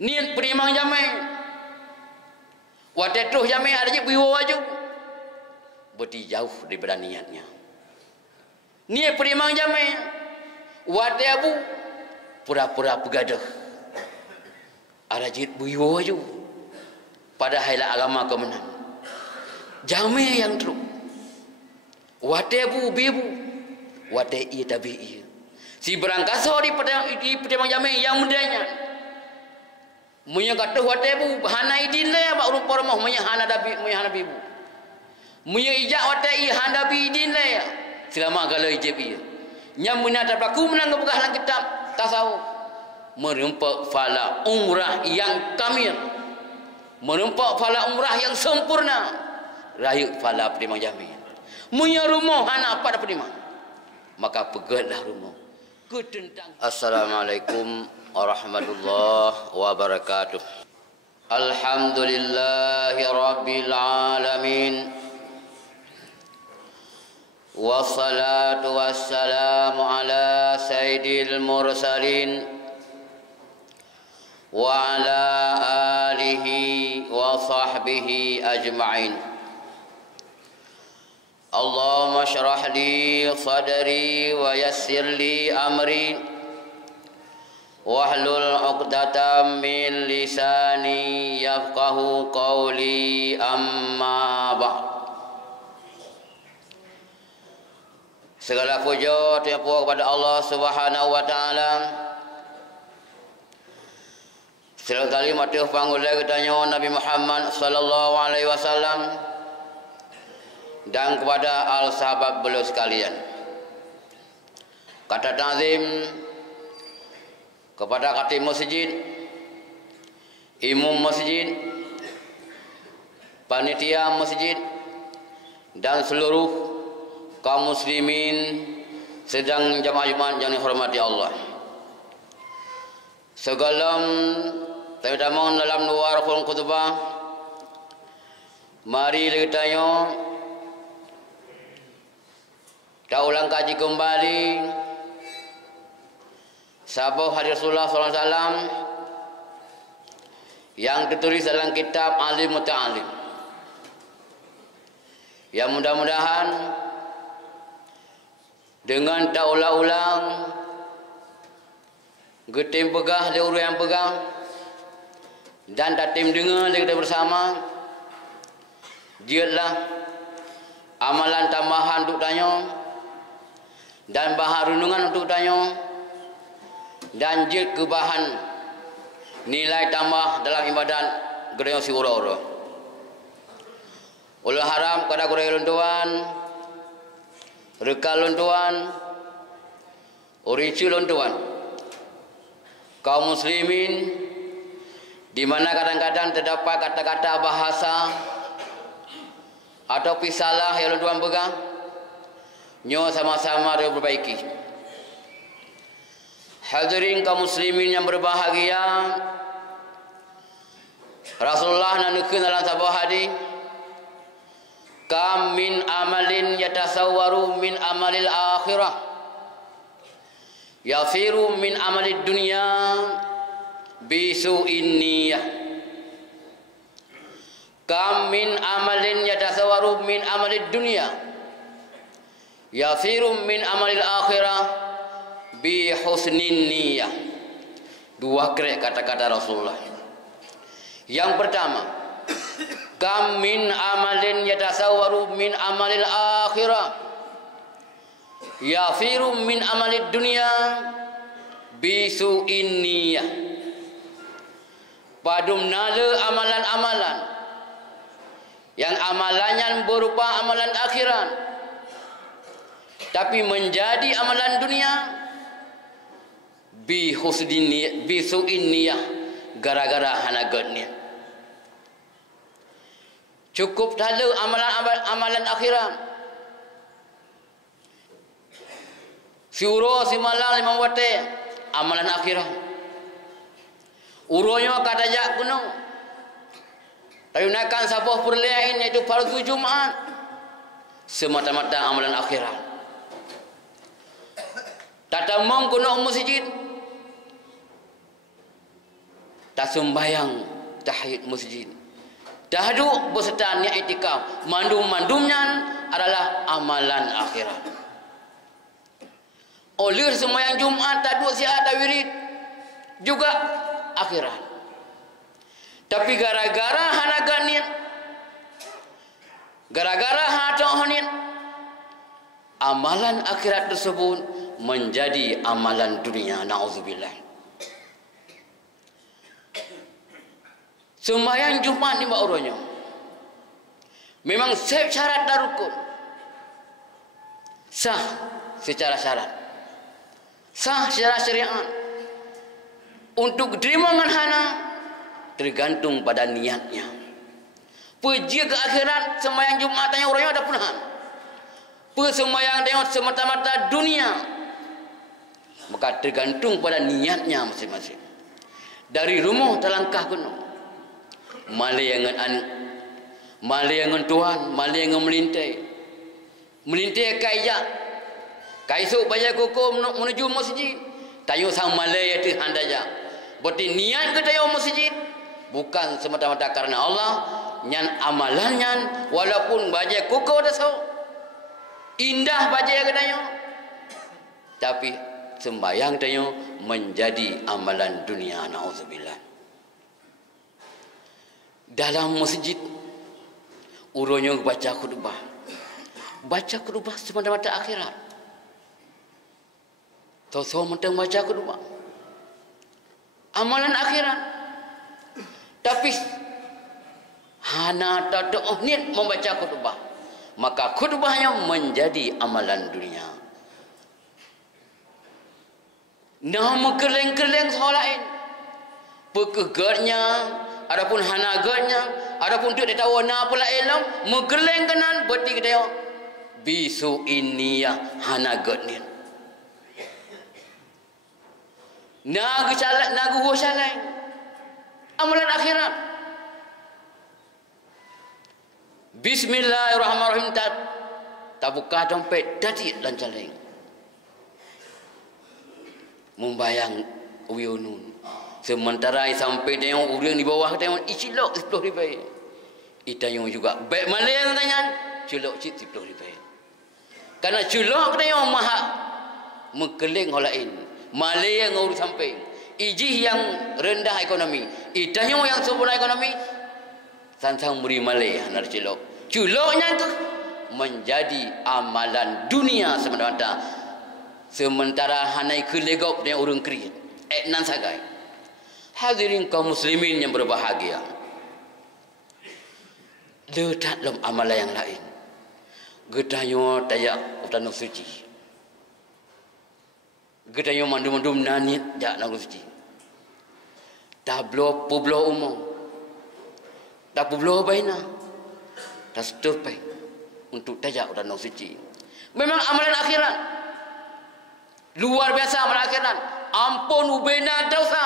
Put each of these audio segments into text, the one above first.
Niat perimang jamai. Wadah terus jamai ada je biwa waju. Berarti jauh daripada niatnya. Niat perimang jamai. Wadah abu. Pura-pura pegadah. Ada je biwa waju. Padahal agama kemenang. Jamai yang teruk. Wadah abu bibu. Wadah iya tabi iya. Si berangkasa di perimang jamai yang mudanya. Munya kata watebu hana idin le ba urung pormoh munya hana dabi munya hana bibu. Munya ijak watai hana dabi idin le ya. Selama kalau ijab ia. Nyam munya tabaku menang buka dalam kitab tasawuf. Merempak fala umrah yang kamil. Merempak fala umrah yang sempurna. Rayu fala perimang jami. Munya rumah hana pada perimang. Maka pegatlah rumah. Ketentang. Assalamualaikum warahmatullahi wabarakatuh. Alhamdulillahi rabbil alamin. Wassalatu wassalamu ala sayyidil mursalin wa ala alihi wa sahbihi ajma'in. Allahumma syrah li sadri wa yassir li amri wahlul 'uqdatam min lisani yafqahu qawli, amma ba'd. Segala puja terpuji kepada Allah Subhanahu wa taala. Segala kali matuh panggulai ketanya Nabi Muhammad sallallahu alaihi wasallam dan kepada al sahabat beliau sekalian. Kata ta'zim kepada khatib masjid, imam masjid, panitia masjid dan seluruh kaum muslimin sedang jamaah Jumat yang dihormati Allah. Segala teman-teman dalam luar khutbah, mari kita tanya. Kita ulang kaji kembali sabah hadis Rasulullah SAW yang ditulis dalam kitab Alim Muta'alim. Yang mudah-mudahan dengan tak ulang-ulang getim pegah dia orang yang pegang dan tatim dengar kita bersama, dialah amalan tambahan untuk tanya dan bahan renungan untuk tanya dan jid ke bahan nilai tambah dalam ibadat gereja si ura-ura. Ulah haram pada gereja lontuan, rekal lontuan, urici lontuan. Kaum muslimin di mana kadang-kadang terdapat kata-kata bahasa atau pisalah yang lontuan pegang, nyo sama-sama dia perbaiki. Hadirin kaum muslimin yang berbahagia, Rasulullah nanukun dalam sebuah hadis, kam min amalin yatasawwaru min amalil akhirah yafiru min amalid dunya bisu'in niyah. Kam min amalin yatasawwaru min amalid dunya yafiru min amalil akhirah bi husnin niyah. Dua kerek kata-kata Rasulullah. Yang pertama, kam min amalin yatasawwaru min amalil akhirah yafiru min amalid dunya bi su'in niyah. Padum nala amalan-amalan yang amalannya berupa amalan akhirat tapi menjadi amalan dunia bi husdin niyah, bi su'in niyah, gara-gara hanagat niat. Cukup tala amalan akhirat. Si uro si malang lima wate amalan akhirat. Uronya kata jak gunung. Tapi nakan sabah perlain iaitu fardu Jumaat. Semata-mata amalan akhirat. Tata mong kuno masjid. tak sembahyang tahiyat masjid, dah duduk berserta niat iktikaf, mandum-mandumnya adalah amalan akhirat. Oleh sembahyang Jumaat tak duduk sihat tak wirid juga akhirat. Tapi gara-gara hanaga niat, gara-gara hata niat, amalan akhirat tersebut menjadi amalan dunia. Na'udzubillah. Sembahyang Jumaat ni mak urutnya memang syarat dan rukun, sah secara syarat, sah secara syariat. Untuk diterima dengan hana tergantung pada niatnya. Pergi ke akhirat sembahyang Jumaat tanya orangnya ada punahan. Sembahyang tengok semata-mata dunia, maka tergantung pada niatnya masing-masing. Dari rumah terlangkah kuno, malai dengan anak, malai dengan Tuhan, malai dengan melintai kayak kaisuk bayar kuku menuju masjid, tayo sang malai itu handaya. Berarti niat ke tayo masjid bukan semata-mata karena Allah, nyan amalannya walaupun bayar kuku dah so indah bayar ke tayo, tapi sembahyang tayo menjadi amalan dunia. Na'udzubillah. Dalam masjid urutnya baca khutbah. Baca khutbah semata-mata akhirat. Tahu mentang baca khutbah amalan akhirat. Tapi hana tak ada niat membaca khutbah, maka khutbahnya menjadi amalan dunia. Nama keleng-keleng soal lain, pekegarnya adapun hanagarnya, adapun tu dia tahu na pula elam megeleng kanan berarti kita bisu ini ya hanagarnya. Nagu salat, nagu salat, amalan akhirat. Bismillahirrahmanirrahim. Tak buka dompet tadi lancaleng. Membayang uyunun. Sementara sampai tengok orang di bawah tengok isilok 10 ribu. Itayong juga baik malai yang tanya culok cik 10 ribu. Karena culok tengok maha mengkeling orang lain. Malai yang urus sampai ijih yang rendah ekonomi, itayong yang sempurna ekonomi, sansang beri malai hanar culok. Culoknya tu menjadi amalan dunia semata-mata. Sementara hanai kelegop dengan orang kriat nan sagai. Hadirin kaum muslimin yang berbahagia, letak dalam amalan yang lain. Gedanyo tayak utanuk suci, gedanyo mandum-mandum nanit jak nak suci. Tablo publo umum, tak publo baina, tak setupai untuk tayak utanuk suci. Memang amalan akhirat. Luar biasa amalan akhirat. Ampun ubena dosa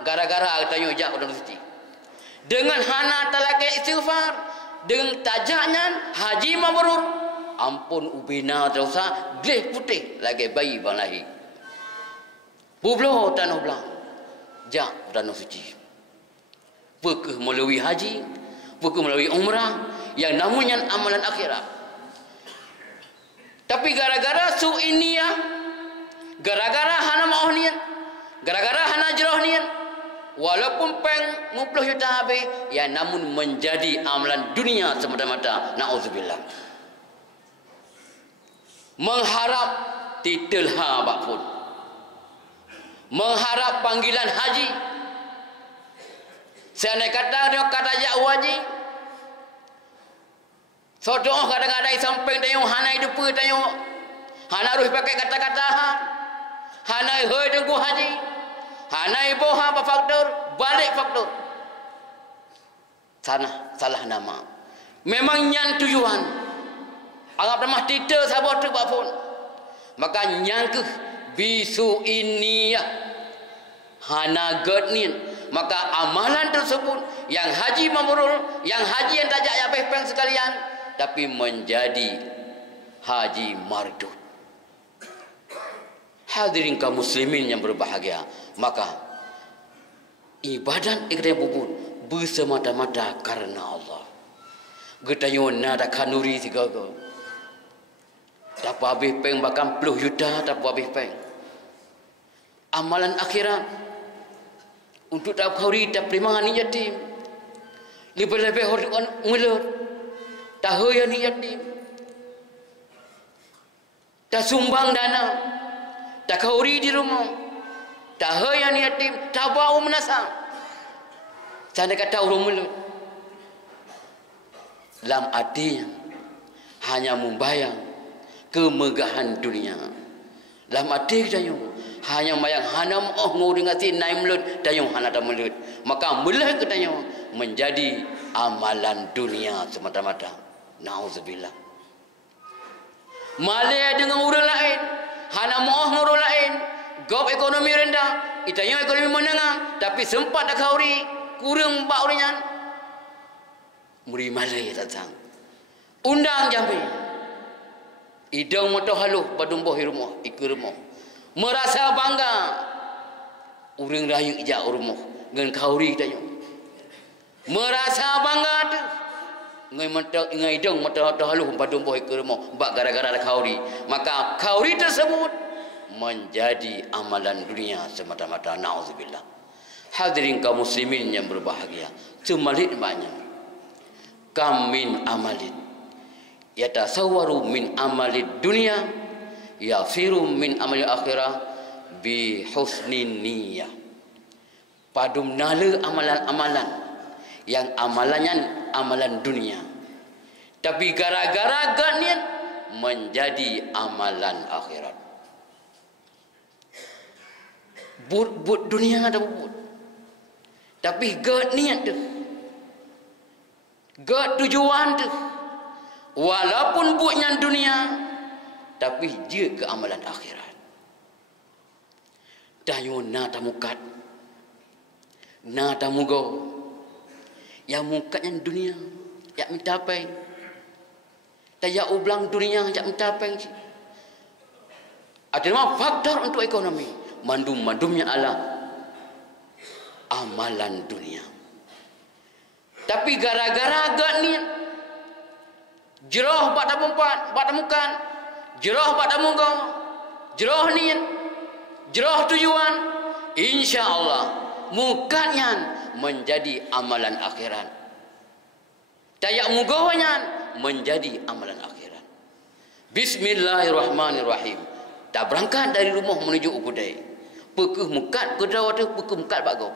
gara-gara tayo jak udah suci. Dengan hana talaka istighfar, dengan tajaknya haji mabrur, ampun ubena dosa gleh putih lagi bayi bang lahir. Bublo tanah belang jak udah suci. Pekeh melalui haji, pekeh melalui umrah yang namanya amalan akhirat. Tapi gara-gara su ini ya, gara-gara hana mau niat, gara-gara hana jeroh niat, walaupun peng 50 juta habis, ya namun menjadi amalan dunia semata-mata. Na'udzubillah. Mengharap titel ha pun, mengharap panggilan haji. Saya kata dia kata ya wajib. So doa kadang-kadang sampai tengok hana hidup tengok hana harus pakai kata-kata ha. Hanai hoi dengku haji, hanai boha apa faktor balik faktor salah nama. Memang yang tujuan anggap nama titel sabar tu pun, maka nyangkeh bisu ini ya hana godnin, maka amalan tersebut yang haji mabrur, yang haji yang tajak ya peng sekalian, tapi menjadi haji mardud. Hadirin kaum muslimin yang berbahagia, maka ibadat ikram bubut bersemata-mata karena Allah. Getayo nada kanuri sigaga. Tak apa habis peng bahkan puluh juta tak apa habis peng. Amalan akhirat untuk tak kauri tak perimangan ni yatim. Lebih-lebih orang mulut. Tak hoya ni yatim. Tak sumbang dana. Tak kauri di rumah. Tak hoya ni yatim. Tak bau menasang. Saya kata orang mulut. Dalam artinya hanya membayang kemegahan dunia. Dalam arti kita hanya mayang hana oh nguri ngati naik mulut dayung hana tak mulut. Maka mulut kita menjadi amalan dunia semata-mata. Nauzubillah. Malai dengan orang lain, hana moh ngurus lain, gop ekonomi rendah, itanya ekonomi menengah, tapi sempat dak kauri, kurang bak uringan. Muri malai datang. Undang jambi. Idang mata haluh badumbuh rumah, ikut rumah. Merasa bangga. Urang raya ijak rumah dengan kauri tanya. Merasa bangga tu. Ngai idang mata haluh badumbuh ikut rumah, bak gara-gara ada kauri. Maka kauri tersebut menjadi amalan dunia semata-mata. Nauzubillah. Hadirin kaum muslimin yang berbahagia. Semalit banyak. Kam min amalin yatasawwaru min amalid dunia yafiru min amalil akhirah bi husnin niyyah. Padum nala amalan-amalan yang amalannya amalan dunia, tapi gara-gara gak niat menjadi amalan akhirat. But dunia ada but, tapi gak niat tu, gak tujuan tu. Walaupun buatnya dunia, tapi dia ke amalan akhirat. Dayo na tamukat, na tamugo, yang mukatnya dunia, yang mencapai. Taya ublang dunia yang mencapai. Ada nama faktor untuk ekonomi. Mandum-mandumnya adalah amalan dunia. Tapi gara-gara agak ni jeroh bak tamukan, jeroh bak tamungkau, jeroh ni, jeroh tujuan, insya-Allah mukanya menjadi amalan akhirat. Tayak mugawanya menjadi amalan akhirat. Bismillahirrahmanirrahim. Tak berangkat dari rumah menuju ukudai. Pekeh mukat ke dawat tu, pekeh mukat bagau.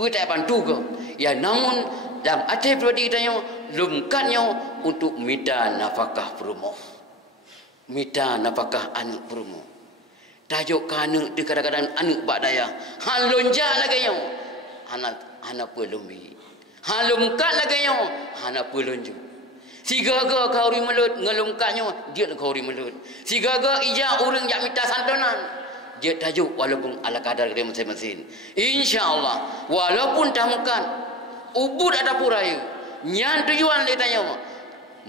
Pekeh tak bantu ke. Ya namun dalam hati pribadi kita yang lumkatnya untuk minta nafkah perumah, minta nafkah anak perumah. Tajuk anak di kadang-kadang anak bak daya, hal lonjak lagi yang anak pelumbi, hal lumkat lagi yang anak pelunjuk. Sigaga kauri melut ngelumkatnya dia kauri melut. Sigaga ijak orang yang minta santunan. Dia tajuk walaupun ala kadar dia masing-masing. Insya-Allah walaupun tamukan ubud ada puraya, nyan tujuan dia tanya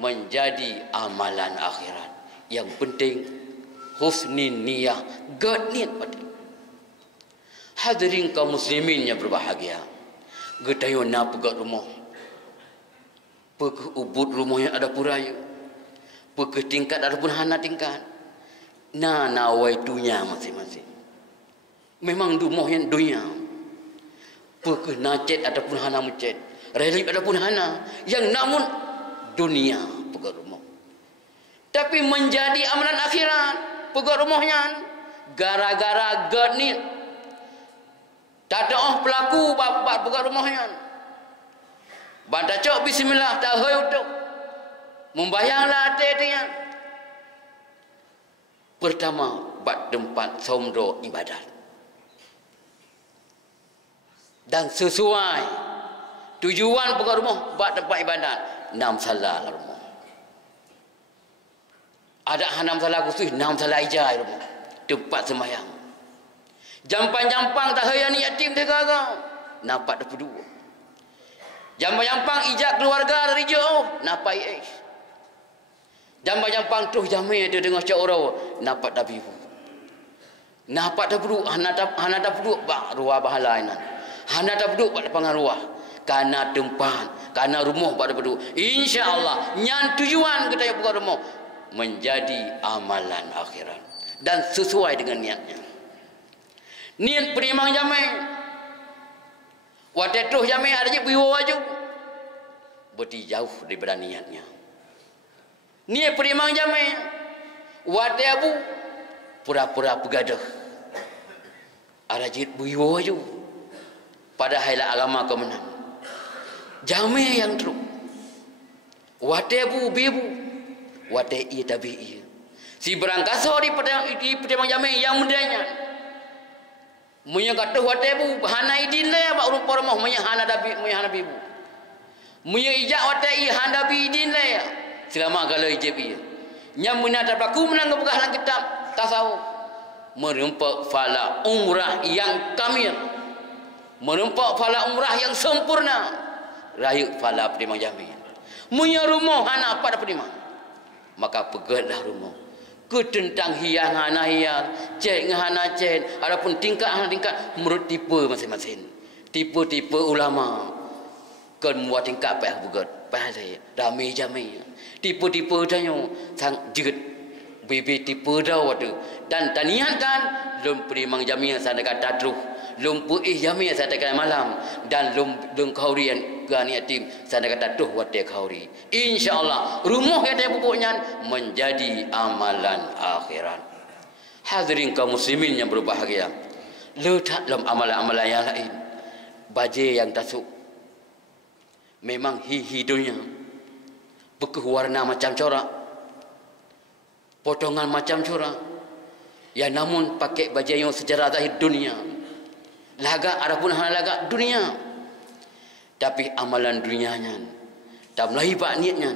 menjadi amalan akhirat. Yang penting husnin niyah, god niat pada. Hadirin kaum muslimin yang berbahagia. Getayo na pegat rumah. Pekeh ubud rumahnya ada puraya. Pekeh tingkat ada pun hana tingkat. Na nawai dunia masing-masing. Memang rumahnya dunia. Pekeh nacet ataupun hana mencet, relip ataupun hana, yang namun dunia pegat rumah. Tapi menjadi amalan akhirat pegat rumahnya gara-gara god ni. Tak ada pelaku bapak pegat rumahnya. Banta cok bismillah tak hoy untuk membayanglah hati-hatinya. Pertama bak tempat somdo ibadat. Dan sesuai tujuan pegat rumah buat tempat ibadat, 6 salah rumah. Ada 6 salah khusus, 6 salah ijai rumah. Tempat sembahyang. Jampang-jampang tak hayani yatim tegak. Nampak 22. Jampang-jampang ijak keluarga dari jauh, nampak is. Jampang-jampang tuh jamai dia dengar cak orang, nampak tapi. Nampak tak perlu, hana tak perlu bak ruah bahala ini. Hana tak duduk pada pengaruh. Karena tempat, karena rumah pada duduk. InsyaAllah, nyan tujuan kita yang buka rumah menjadi amalan akhirat dan sesuai dengan niatnya. Niat perimang jamai, waktu terus jamai ada je biwa waju, berarti jauh daripada niatnya. Niat perimang jamai, waktu abu pura-pura pegadah, ada je biwa waju, pada hailah agama kemenang. Jamai yang teruk, waktu abu bibu, waktu ia tabi'i. Si berangkasa di pedang jamai yang mudanya. Munya kata waktu abu hana idin lah bak rupa rumah munya hana dabi munya hana bibu. Munya ijak waktu ia hana dabi idin lah selama kalau ijab ia. Nyam munya tak berlaku menang buka dalam kitab tasawuf. Merempak fala umrah yang kamil. Merempak fala umrah yang sempurna. Raya fala pedimang jamai. Munya rumah hana apa dah pedimang. Maka pegatlah rumah. Ke tentang hiang hana hiang, cek hana cek, adapun tingkat hana tingkat menurut tipe masing-masing. Tipe-tipe ulama. Kan buat tingkat payah pegat, payah saya. Ramai jamai. Tipe-tipe tanya sang jeget. Bebe tipe dah waktu. Dan taniatkan lum pedimang jamai saya kata terus. Lum puih jamai saya kata malam dan lum kaurian gani yatim saya kata tuh wate kauri. InsyaAllah rumah yang dia pupuknya menjadi amalan akhirat. Hadirin kaum muslimin yang berbahagia, letak dalam amalan-amalan yang lain. Baju yang tasuk memang hidunya bekeh warna macam corak, potongan macam corak, ya namun pakai baju yang sejarah zahir dunia. Lagak adapun hal lagak dunia. Tapi amalan dunianya tak melahi pak niatnya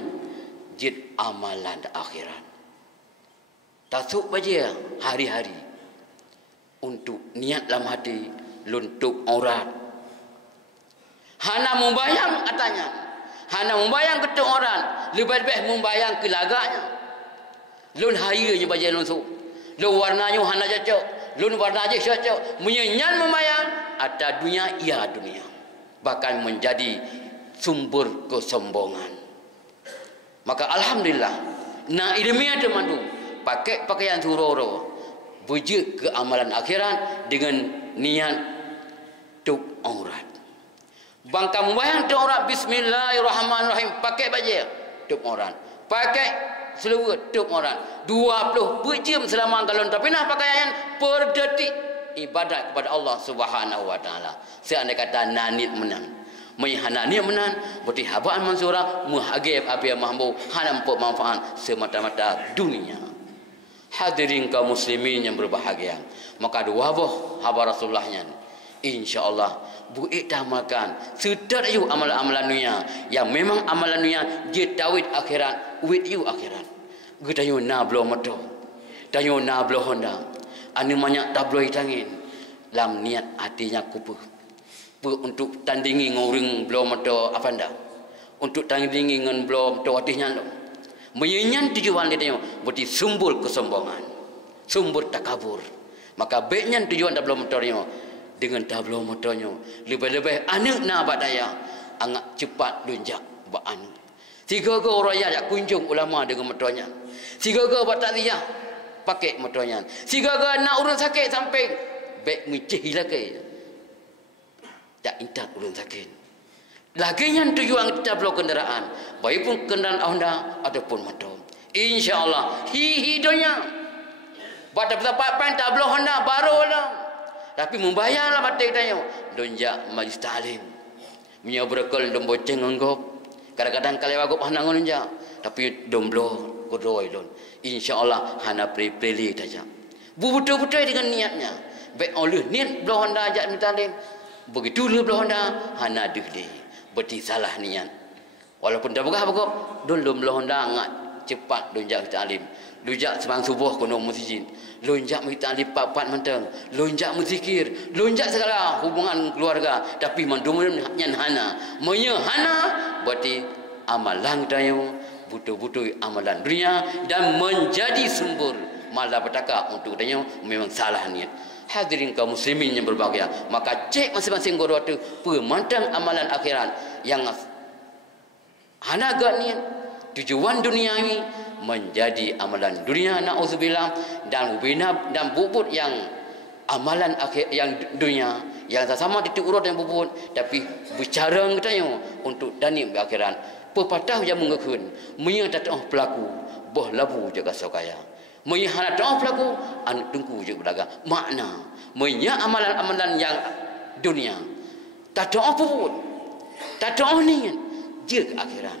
jid amalan akhirat. Tasuk baja hari-hari untuk niat dalam hati luntuk aurat. Hana membayang katanya. Hana membayang ketuk aurat, lebih-lebih membayang ke lagaknya. Lun hayanya baja luntuk. Lun warnanya hana cocok. Lun warna aja cocok. Menyenyan membayang ada dunia, ia dunia. Bahkan menjadi sumber kesombongan. Maka alhamdulillah, na ilmiah temandu pakai pakaian suroro, wujud ke amalan akhirat dengan niat tuk aurat. Bangka membayang tuk aurat bismillahirrahmanirrahim pakai baju tuk aurat. Pakai seluruh tuk aurat 20 jam selama kalau tapi nah pakaian per detik ibadat kepada Allah Subhanahu wa taala. Seandainya kata nanit menang. Menghana ni menang, berarti habaan mansura muhagib abi mahmud hana empuk manfaat semata-mata dunia. Hadirin kaum muslimin yang berbahagia. Maka dua buah haba Rasulullahnya. Insya-Allah buik makan sedar you amalan-amalan dunia yang memang amalan dunia dia tawid akhirat with you akhirat. Getayo na blow motor. Tayo na blow Honda. Anu banyak tabloid tangin. Lam niat hatinya kupuh. Untuk tandingi ngoreng blow motor Avanda. Untuk tandingi dengan blow motor watihnya lo. Menyenyan tujuan dia berarti sumber kesombongan. Sumber takabur. Maka baiknya tujuan tabloid motornya dengan tabloid motornya lebih-lebih anak na badaya angak cepat lunjak ba anu. Tiga orang yang kunjung ulama dengan motornya. Tiga bataliah pakai motornya. Tiga nak urun sakit sampai baik micih lagi. Tak intat urun sakit. Laginya tujuan kita belum kendaraan. Baik pun kendaraan Honda ataupun motor. InsyaAllah hidunya. Pada tempat tak belum Honda baru lah. Tapi membayarlah batik tanya. Lonjak majlis ta'lim. Punya berekal dan boceng anggap. Kadang-kadang kalau aku hanang lonjak. Tapi domblo kodoi lon. InsyaAllah hana pre-play saja. Betul-betul dengan niatnya. Baik oleh niat belum Honda ajak ta'lim. Begitu dia belum Honda hana dihli. Berarti salah niat. Walaupun dah berapa belum Honda angat cepat lonjak ta'lim. Lonjak sebang subuh kono masjid. Lonjak ta'lim papat mentang. Lonjak berzikir. Lonjak segala hubungan keluarga. Tapi mandumnya hana. Menyehana berarti amalan tayo betul-betul amalan dunia dan menjadi sumber malapetaka untuk tanya memang salah niat. Hadirin kaum muslimin yang berbahagia, maka cek masing-masing guru itu pemandang amalan akhirat yang hanaga ni tujuan duniawi menjadi amalan dunia naudzubillah, dan bina dan bubut yang amalan akhir yang dunia yang sama titik urut yang bubut, tapi bicara katanya untuk dani akhirat pepatah yang mengekun menyatakan pelaku boh labu jaga sokaya menyatakan pelaku anu tungku je berdagang makna menya amalan-amalan yang dunia tak ada bubut tak ada ni je akhirat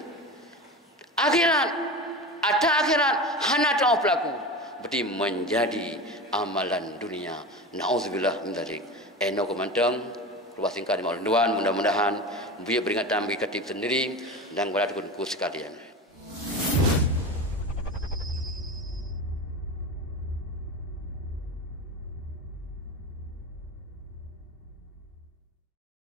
ada akhirat hana tak pelaku berarti menjadi amalan dunia. Nauzubillah min dzalik. Eno komandang ruas singkat di malam duan, mudah-mudahan beliau peringatan bagi katib sendiri dan kepada tuanku sekalian.